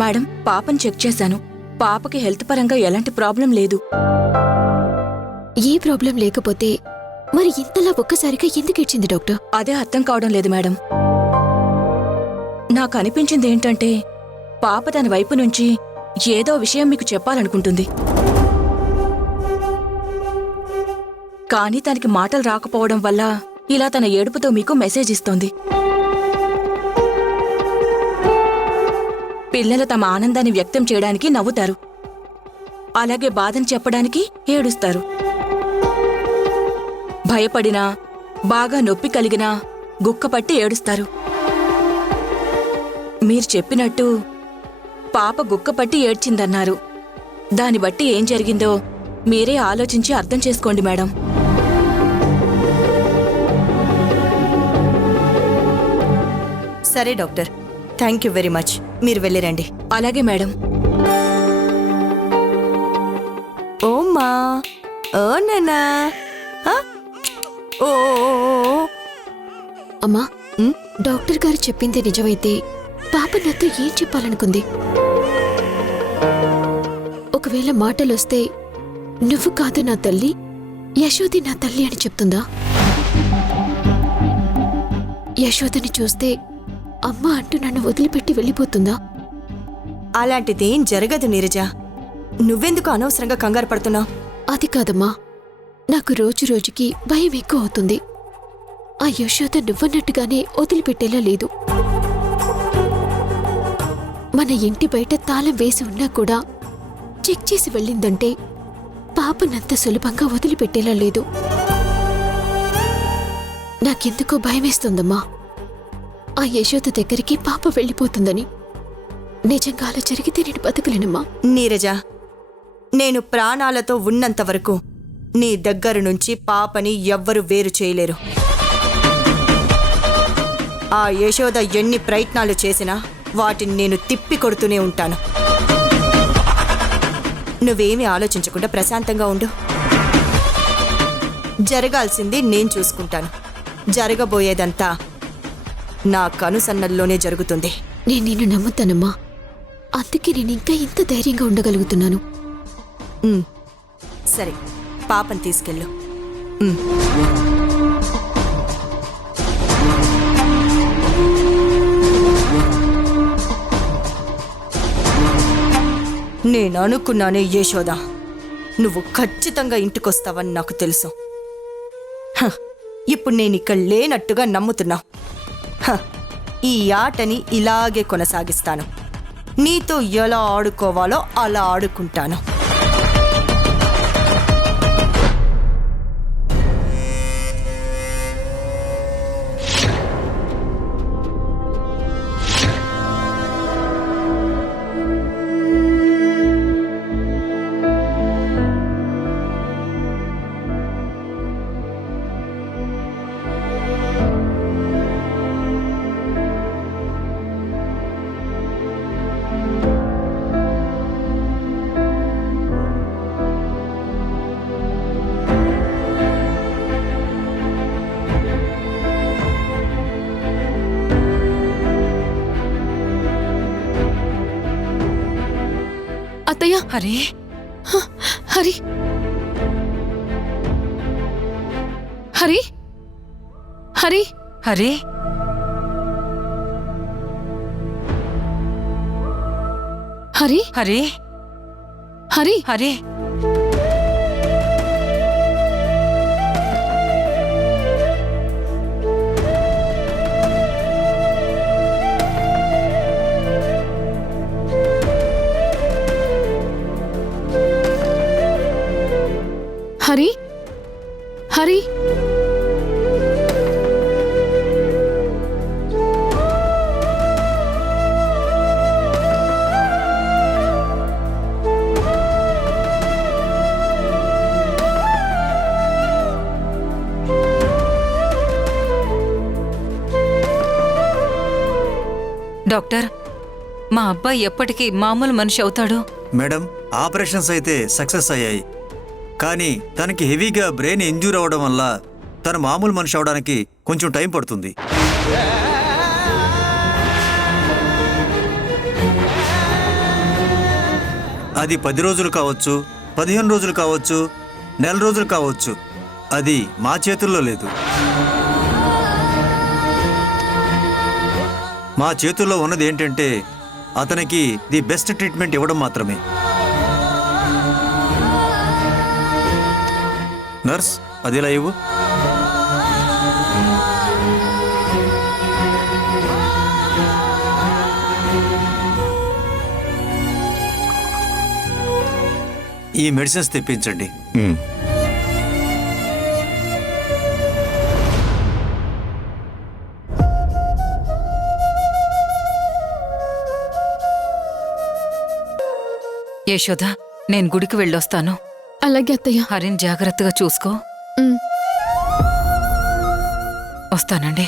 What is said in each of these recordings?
Madam, పాపని check చేశాను. పాపకి హెల్త్ పరంగా ఎలాంటి ప్రాబ్లం లేదు. ఏ ప్రాబ్లం లేకపోతే మరి ఇంతలా ఒక్కసారిగా ఎందుకు ఇచ్చింది డాక్టర్? అదే అర్థం కావడం లేదు మేడం. నాకు అనిపించింది ఏంటంటే పాప తన వైపు నుంచి ఏదో విషయం మీకు చెప్పాలనుకుంటుంది. కానీ తనకి మాటలు రాకపోవడం వల్ల ఇలా తన ఏడుపుతో మీకు మెసేజ్ ఇస్తోంది. పిల్లలు తమ ఆనందాన్ని వ్యక్తం చేయడానికి నవ్వుతారు, అలాగే బాధని చెప్పడానికి ఏడుస్తారు. భయపడినా, బాగా నొప్పి కలిగినా గుక్కపట్టి ఏడుస్తారు. మీరు చెప్పినట్టు పాప గుక్కపట్టి ఏడ్చిందన్నారు. దాన్ని బట్టి ఏం జరిగిందో మీరే ఆలోచించి అర్థం చేసుకోండి మేడం. సరే doctor, thank you very much. మీరు వెళ్ళిరండి. అలాగే మేడం. ఓమ్మా, ఓ నాన్నా, ఓ అమ్మా, డాక్టర్ గారు చెప్పింది నిజమైతే పాప నాతో ఏం చెప్పాలనుకుంది? ఒకవేళ మాటలొస్తే నువ్వు కాదు నా తల్లి, యశోది నా తల్లి అని చెప్తుందా? యశోదని చూస్తే అమ్మ అంటూ నన్ను వదిలిపెట్టి వెళ్ళిపోతుందా? అలాంటిదేం జరగదు నీరజ. నువ్వెందుకు అనవసరంగా కంగారు పడుతున్నావు? అది కాదమ్మా, నాకు రోజు రోజుకి భయం ఎక్కువ అవుతుంది. ఆ యశోద నువ్వన్నట్టుగానే వదిలిపెట్టేలా లేదు. మన ఇంటి బయట తాళం వేసి ఉన్నా కూడా చెక్ చేసి వెళ్ళిందంటే పాపనంత సులభంగా వదిలిపెట్టేలా లేదు. నాకెందుకో భయమేస్తుందమ్మా, ఆ యశోద దగ్గరికి పాప వెళ్ళిపోతుందని. నిజంగా అలా జరిగితే నేను బతకలేనమ్మా. నీరజ, నేను ప్రాణాలతో ఉన్నంత వరకు నీ దగ్గర నుంచి పాపని ఎవ్వరు వేరు చేయలేరు. ఆ యశోద ఎన్ని ప్రయత్నాలు చేసినా వాటిని నేను తిప్పి కొడుతూనే ఉంటాను. నువ్వేమీ ఆలోచించకుండా ప్రశాంతంగా ఉండు. జరగాల్సింది నేను చూసుకుంటాను. జరగబోయేదంతా నా కనుసన్నల్లోనే జరుగుతుంది. నేను నిన్ను నమ్ముతానమ్మా, అందుకే నేను ఇంకా ఇంత ధైర్యంగా ఉండగలుగుతున్నాను. సరే, పాపని తీసుకెళ్ళు. నేను అనుకున్నానే యశోద, నువ్వు ఖచ్చితంగా ఇంటికొస్తావని నాకు తెలుసు. ఇప్పుడు నేను ఇక్కడ లేనట్టుగా నమ్ముతున్నావు. ఈ ఆటని ఇలాగే కొనసాగిస్తాను. నీతో ఎలా ఆడుకోవాలో అలా ఆడుకుంటాను. అత్తయ్య, అరే హరి, హరి, హరి, అరే హరి, అరే హరి, అరే హరి, హరి. డాక్టర్, మా అబ్బాయి ఎప్పటికీ మామూలు మనిషి అవుతాడు? మేడం, ఆపరేషన్స్ అయితే సక్సెస్ అయ్యాయి, కానీ తనకి హెవీగా బ్రెయిన్ ఇంజ్యూర్ అవ్వడం వల్ల తను మామూలు మనిషి అవడానికి కొంచెం టైం పడుతుంది. అది 10 రోజులు కావచ్చు, 15 రోజులు కావచ్చు, నెల రోజులు కావచ్చు. అది మా చేతుల్లో లేదు. మా చేతుల్లో ఉన్నది ఏంటంటే అతనికి ది బెస్ట్ ట్రీట్మెంట్ ఇవ్వడం మాత్రమే. నర్స్, అదిలా ఇవ్వు. ఈ మెడిసిన్స్ తెప్పించండి. యశోద, నేను గుడికి వెళ్ళొస్తాను. అలాగే అత్తయ్య. హరిని జాగ్రత్తగా చూసుకో. ఉమ్. వస్తానండి.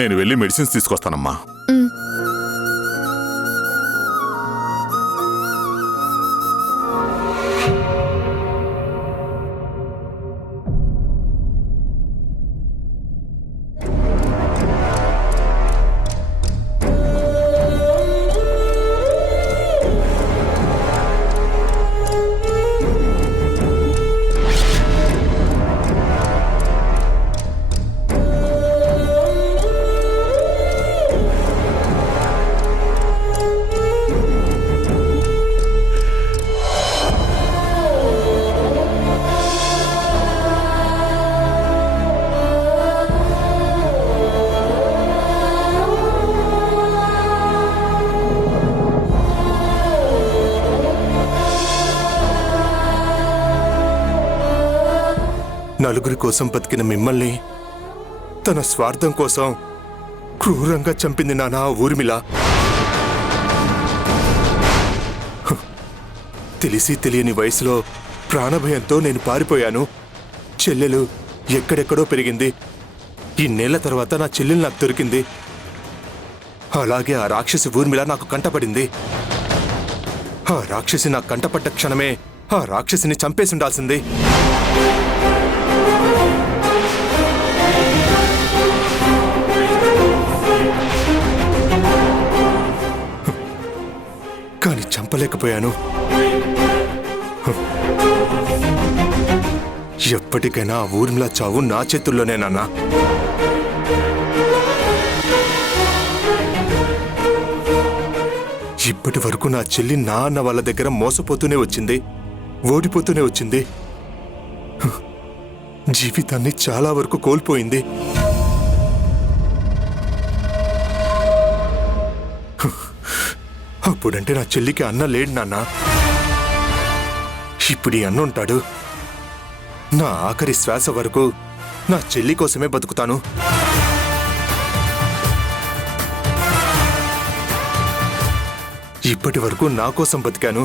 నేను వెళ్ళి మెడిసిన్స్ తీసుకొస్తానమ్మా. ఉమ్. నలుగురి కోసం బతికిన మిమ్మల్ని తన స్వార్థం కోసం క్రూరంగా చంపింది నానా ఊర్మిళ. తెలిసి తెలియని వయసులో ప్రాణభయంతో నేను పారిపోయాను. చెల్లెలు ఎక్కడెక్కడో పెరిగింది. ఇన్నేళ్ల తర్వాత నా చెల్లెలు నాకు దొరికింది. అలాగే ఆ రాక్షసి ఊర్మిళ నాకు కంటపడింది. ఆ రాక్షసి నాకు కంటపడ్డ క్షణమే ఆ రాక్షసిని చంపేసి ఉండాల్సింది. కానీ చంపలేకపోయాను. ఎప్పటికైనా ఆ ఊర్మిళ చావు నా చేతుల్లోనే నాన్న. ఇప్పటి వరకు నా చెల్లి నా అన్న వాళ్ళ దగ్గర మోసపోతూనే వచ్చింది, ఓడిపోతూనే వచ్చింది. జీవితాన్ని చాలా వరకు కోల్పోయింది. అప్పుడంటే నా చెల్లికి అన్న లేడు నాన్న. ఇప్పుడు ఈ అన్న ఉంటాడు. నా ఆఖరి శ్వాస వరకు నా చెల్లి కోసమే బతుకుతాను. ఇప్పటి వరకు నా కోసం బతికాను.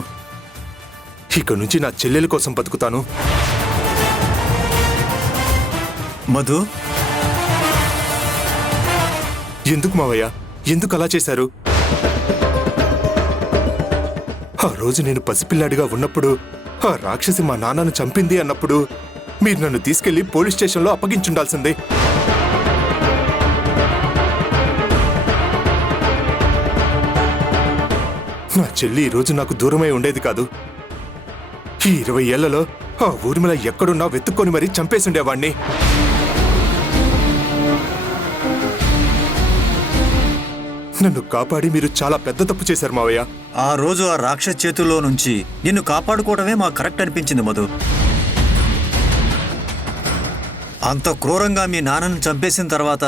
ఇక నుంచి నా చెల్లెల కోసం బతుకుతాను. మధు, ఎందుకు మావయ్య, ఎందుకు అలా చేశారు? ఆ రోజు నేను పసిపిల్లాడిగా ఉన్నప్పుడు ఆ రాక్షసి మా నాన్నను చంపింది అన్నప్పుడు మీరు నన్ను తీసుకెళ్లి పోలీస్ స్టేషన్లో అప్పగించుండాల్సిందే. నా చెల్లి ఈరోజు నాకు దూరమై ఉండేది కాదు. ఈ 20 ఏళ్లలో ఆ ఊర్మిళ ఎక్కడున్నా వెతుక్కొని మరీ చంపేసిండేవాణ్ణి. నన్ను కాపాడి మీరు చాలా పెద్ద తప్పు చేశారు మావయ్య. ఆ రోజు ఆ రాక్షస చేతుల్లో నుంచి నిన్ను కాపాడుకోవడమే మాకు కరెక్ట్ అనిపించింది మధు. అంత క్రూరంగా మీ నాన్నను చంపేసిన తర్వాత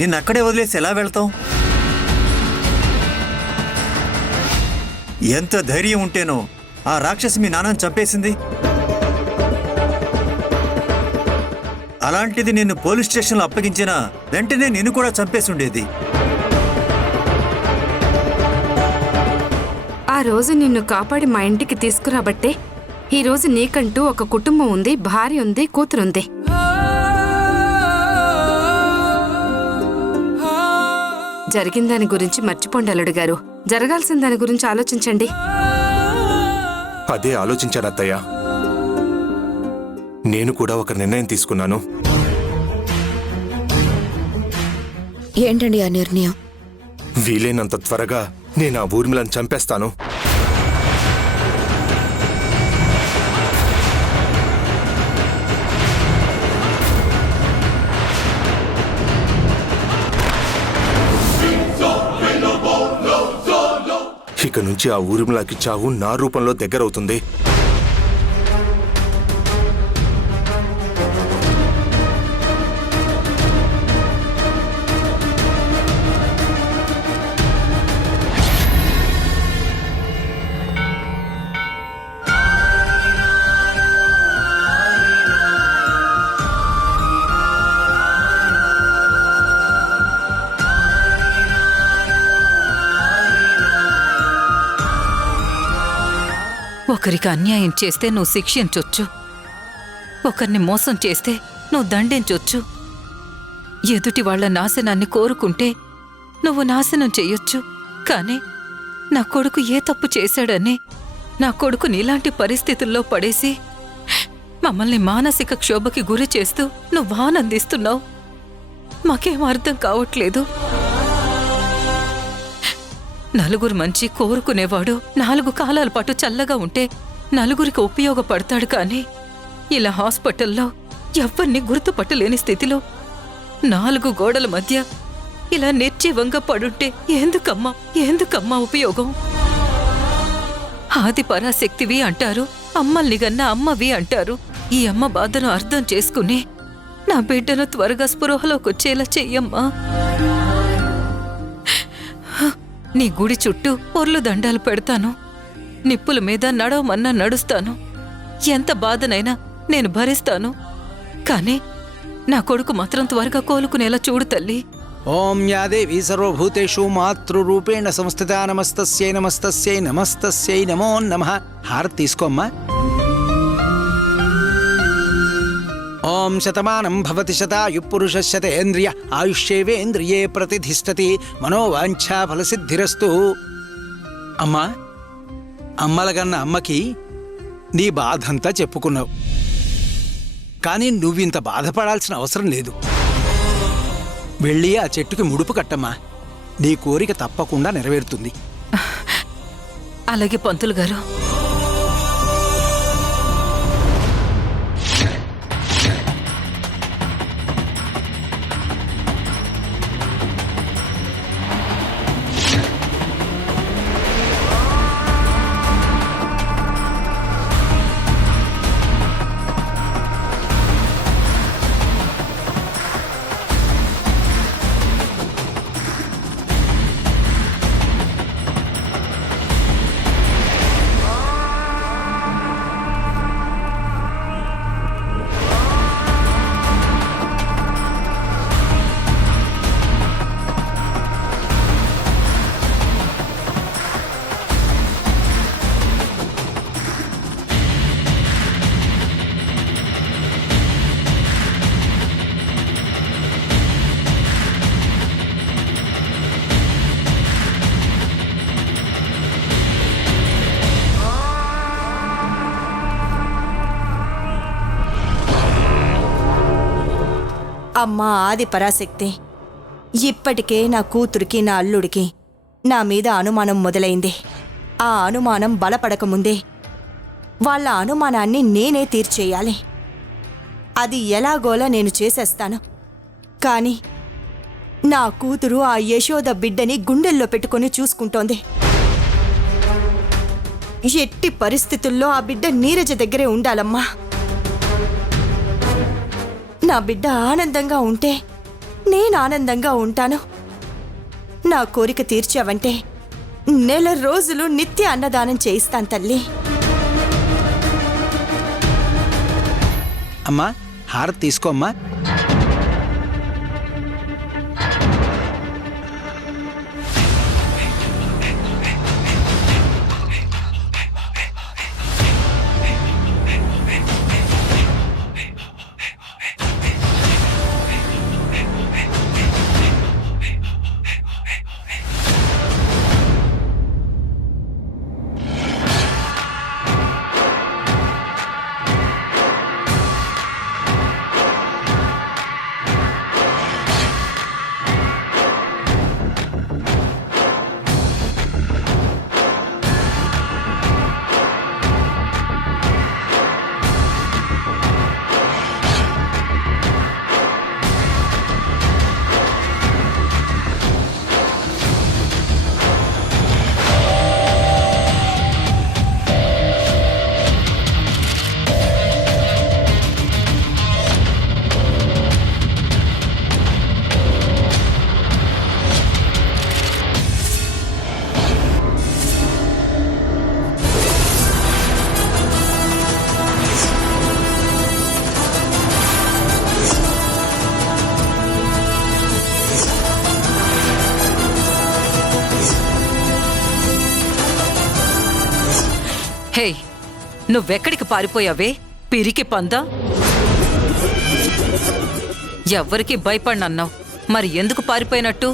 నిన్నక్కడే వదిలేసి ఎలా వెళ్తాం? ఎంత ధైర్యం ఉంటేనో ఆ రాక్షసి మీ నాన్నను చంపేసింది. అలాంటిది నిన్ను పోలీస్ స్టేషన్లో అప్పగించినా వెంటనే నిన్ను కూడా చంపేసి ఉండేది. ఆ రోజు నిన్ను కాపాడి మా ఇంటికి తీసుకురాబట్టే ఈరోజు నీకంటూ ఒక కుటుంబం ఉంది, భార్య ఉంది, కూతురుంది. జరిగిన దాని గురించి మర్చిపోండి అల్లుడు గారు. జరగాల్సిన దాని గురించి ఆలోచించండి. అదే ఆలోచించాను అత్తయ్య. నేను కూడా ఒక నిర్ణయం తీసుకున్నాను. ఏంటండి ఆ నిర్ణయం? వీలైనంత త్వరగా నేను ఆ ఊర్మిళను చంపేస్తాను. ఇక నుంచి ఆ ఊర్మిళకి చావు నా రూపంలో దగ్గరవుతుంది. ఒకరికి అన్యాయం చేస్తే నువ్వు శిక్షించొచ్చు, ఒకరిని మోసం చేస్తే నువ్వు దండించొచ్చు, ఎదుటి వాళ్ల నాశనాన్ని కోరుకుంటే నువ్వు నాశనం చెయ్యొచ్చు. కానీ నా కొడుకు ఏ తప్పు చేశాడని నా కొడుకుని ఇలాంటి పరిస్థితుల్లో పడేసి మమ్మల్ని మానసిక క్షోభకి గురి చేస్తూ నువ్వు ఆనందిస్తున్నావు. మాకేం అర్థం కావట్లేదు. నలుగురు మంచి కోరుకునేవాడు 4 కాలాల పాటు చల్లగా ఉంటే నలుగురికి ఉపయోగపడతాడు. కానీ ఇలా హాస్పిటల్లో ఎవ్వరిని గుర్తుపట్టలేని స్థితిలో 4 గోడల మధ్య ఇలా నిర్జీవంగా పడుంటే ఎందుకమ్మా ఉపయోగం? ఆది పరాశక్తివి అంటారు, అమ్మల్ని గన్న అమ్మవి అంటారు. ఈ అమ్మ బాధను అర్థం చేసుకుని నా బిడ్డను త్వరగా స్పృహలోకొచ్చేలా చెయ్యమ్మా. నీ గుడి చుట్టూ పొర్లు దండాలు పెడతాను, నిప్పుల మీద నడవమన్నా నడుస్తాను, ఎంత బాధనైనా నేను భరిస్తాను. కానీ నా కొడుకు మాత్రం త్వరగా కోలుకునేలా చూడు తల్లి. ఓం యా దేవి సర్వభూతేషు మాతృరూపేణ సంస్థితా నమస్తస్యై నమస్తస్యై నమస్తస్యై నమో నమః. హారతి తీసుకోమ్మా. ఓం శతమానం భవతి శతాయు పురుష శతేంద్రియ ఆయుష్యేవేంద్రియే ప్రతిధిష్టతి మనోవాంఛా ఫలసిద్ధిరస్తు. అమ్మా, అమ్మలగన్న అమ్మకి నీ బాధంతా చెప్పుకున్నావు. కానీ నువ్వింత బాధపడాల్సిన అవసరం లేదు. వెళ్ళి ఆ చెట్టుకి ముడుపు కట్టమ్మా, నీ కోరిక తప్పకుండా నెరవేరుతుంది. అలాగే పంతులు గారు. అమ్మా ఆది పరాశక్తి, ఇప్పటికే నా కూతురికి నా అల్లుడికి నా మీద అనుమానం మొదలైంది. ఆ అనుమానం బలపడకముందే వాళ్ళ అనుమానాన్ని నేనే తీర్చేయాలి. అది ఎలాగోలా నేను చేసేస్తాను. కానీ నా కూతురు ఆ యశోద బిడ్డని గుండెల్లో పెట్టుకొని చూసుకుంటోంది. ఎట్టి పరిస్థితుల్లో ఆ బిడ్డ నీరజ దగ్గరే ఉండాలమ్మా. నా బిడ్డ ఆనందంగా ఉంటే నేను ఆనందంగా ఉంటాను. నా కోరిక తీర్చావంటే 1 రోజులు నిత్య అన్నదానం చేయిస్తాను తల్లి. అమ్మా, హారతి తీసుకోమ్మా. నువ్వెక్కడికి పారిపోయావే పిరికి పందా? ఎవ్వరికి భయపడినన్నావు, మరి ఎందుకు పారిపోయినట్టు?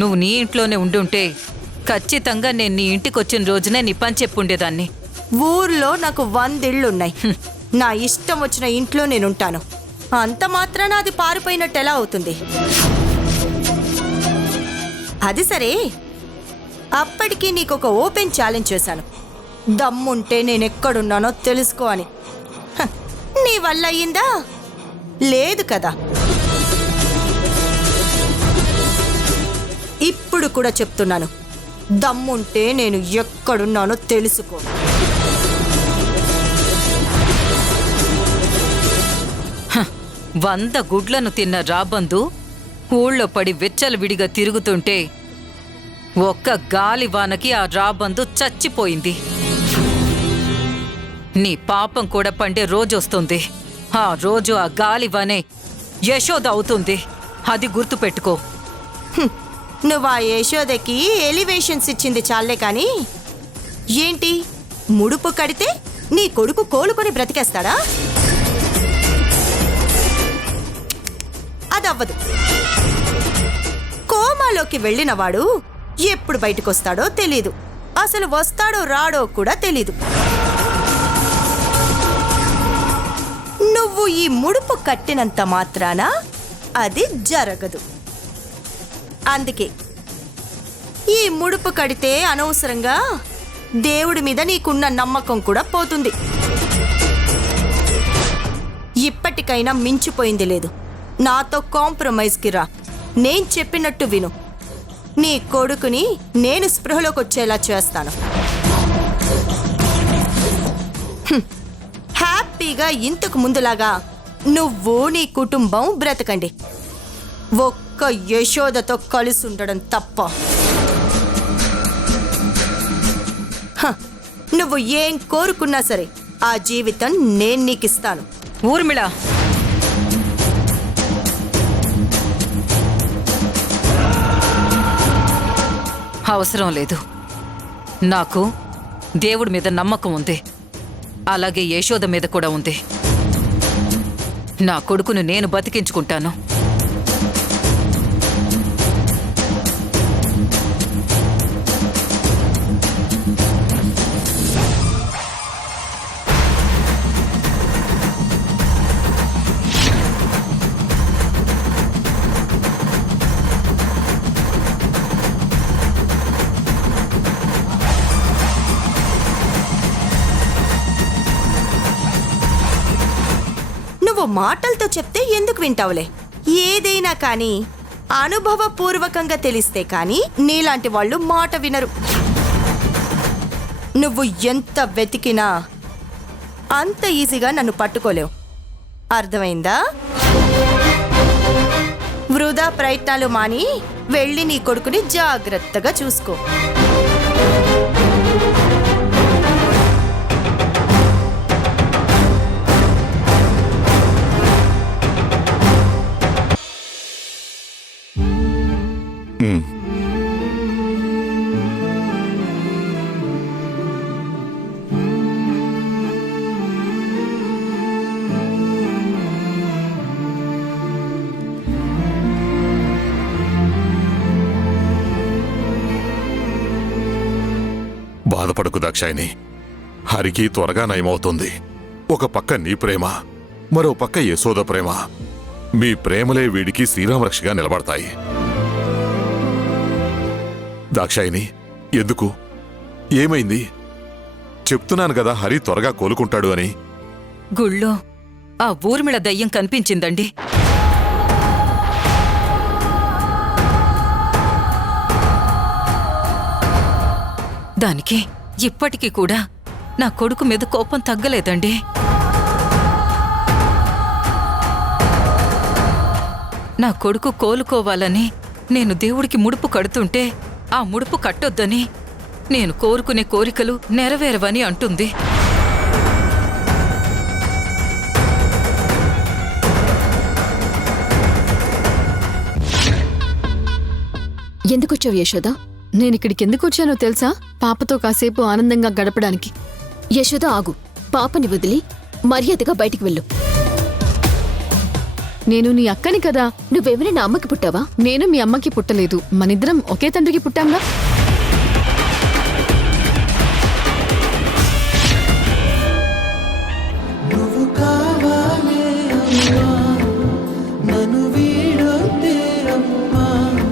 నువ్వు నీ ఇంట్లోనే ఉండుంటే ఖచ్చితంగా నేను నీ ఇంటికొచ్చిన రోజునే నీ పని చెప్పుండేదాన్ని. ఊర్లో నాకు 100 ఇళ్ళున్నాయి. నా ఇష్టం వచ్చిన ఇంట్లో నేనుంటాను. అంత మాత్రాన అది పారిపోయినట్టు ఎలా అవుతుంది? అది సరే, అప్పటికి నీకొక ఓపెన్ ఛాలెంజ్ చేశాను. దమ్ముంటే నేనెక్కడున్నానో తెలుసుకో అని. నీ వల్ల అయ్యిందా? లేదు కదా. ఇప్పుడు కూడా చెప్తున్నాను, దమ్ముంటే నేను ఎక్కడున్నానో తెలుసుకో. హ, 100 గుడ్లను తిన్న రాబందు ఊళ్ళో పడి విచ్చలవిడిగా తిరుగుతుంటే ఒక్క గాలివానకి ఆ రాబందు చచ్చిపోయింది. నీ పాపం కూడా పండే రోజొస్తుంది. ఆ రోజు ఆ గాలివానే యశోద అవుతుంది. అది గుర్తుపెట్టుకో. నువ్వు ఆ యశోదకి ఎలివేషన్స్ ఇచ్చింది చాలే కానీ, ఏంటి ముడుపు కడితే నీ కొడుకు కోలుకొని బ్రతికేస్తాడా? అదవ్వదు. కోమాలోకి వెళ్ళినవాడు ఎప్పుడు బయటకొస్తాడో తెలీదు. అసలు వస్తాడో రాడో కూడా తెలీదు. నువ్వు ఈ ముడుపు కట్టినంత మాత్రాన అది జరగదు. అందుకే ఈ ముడుపు కడితే అనవసరంగా దేవుడి మీద నీకున్న నమ్మకం కూడా పోతుంది. ఇప్పటికైనా మించిపోయింది లేదు. నాతో కాంప్రమైజ్కి రా. నేను చెప్పినట్టు విను. నీ కొడుకుని నేను స్పృహలోకి వచ్చేలా చేస్తాను. హ్యాపీగా ఇంతకు ముందులాగా నువ్వు నీ కుటుంబం బ్రతకండి. ఒక్క యశోదతో కలిసి ఉండడం తప్ప. నువ్వు ఏం కోరుకున్నా సరే ఆ జీవితం నేను నీకిస్తాను. ఊర్మిళ, అవసరం లేదు. నాకు దేవుడి మీద నమ్మకం ఉంది, అలాగే యశోద మీద కూడా ఉంది. నా కొడుకును నేను బతికించుకుంటాను. నువ్వు మాటలతో చెప్తే ఎందుకు వింటావులే. ఏదైనా కానీ అనుభవపూర్వకంగా తెలిస్తే కానీ నీలాంటి వాళ్ళు మాట వినరు. నువ్వు ఎంత వెతికినా అంత ఈజీగా నన్ను పట్టుకోలేవు. అర్థమైందా? వృధా ప్రయత్నాలు మాని వెళ్ళి నీ కొడుకుని జాగ్రత్తగా చూసుకో. బాధపడకు దాక్షాయిని, హరికి త్వరగా నయమవుతుంది. ఒక పక్క నీ ప్రేమ, మరో పక్క యశోద ప్రేమ. మీ ప్రేమలే వీడికి శ్రీరామరక్షగా నిలబడతాయి. దాక్షాయిని, ఎందుకు? ఏమైంది? చెప్తున్నాను కదా హరి త్వరగా కోలుకుంటాడు అని. గుళ్ళో ఆ ఊర్మిళ దయ్యం కనిపించిందండి. దానికి ఇప్పటికీ కూడా నా కొడుకు మీద కోపం తగ్గలేదండి. నా కొడుకు కోలుకోవాలని నేను దేవుడికి ముడుపు కడుతుంటే ఆ ముడుపు కట్టొద్దని, నేను కోరుకునే కోరికలు నెరవేరవని అంటుంది. ఎందుకొచ్చావు యశోద? నేనిక్కడికి ఎందుకు వచ్చానో తెలుసా? పాపతో కాసేపు ఆనందంగా గడపడానికి. యశోద ఆగు. పాపని వదిలి మర్యాదగా బయటికి వెళ్ళు. నేను నీ అక్కని కదా. నువ్వెవరైనా అమ్మకి పుట్టావా? నేను మీ అమ్మకి పుట్టలేదు, మనిద్దరం ఒకే తండ్రికి పుట్టాంగా.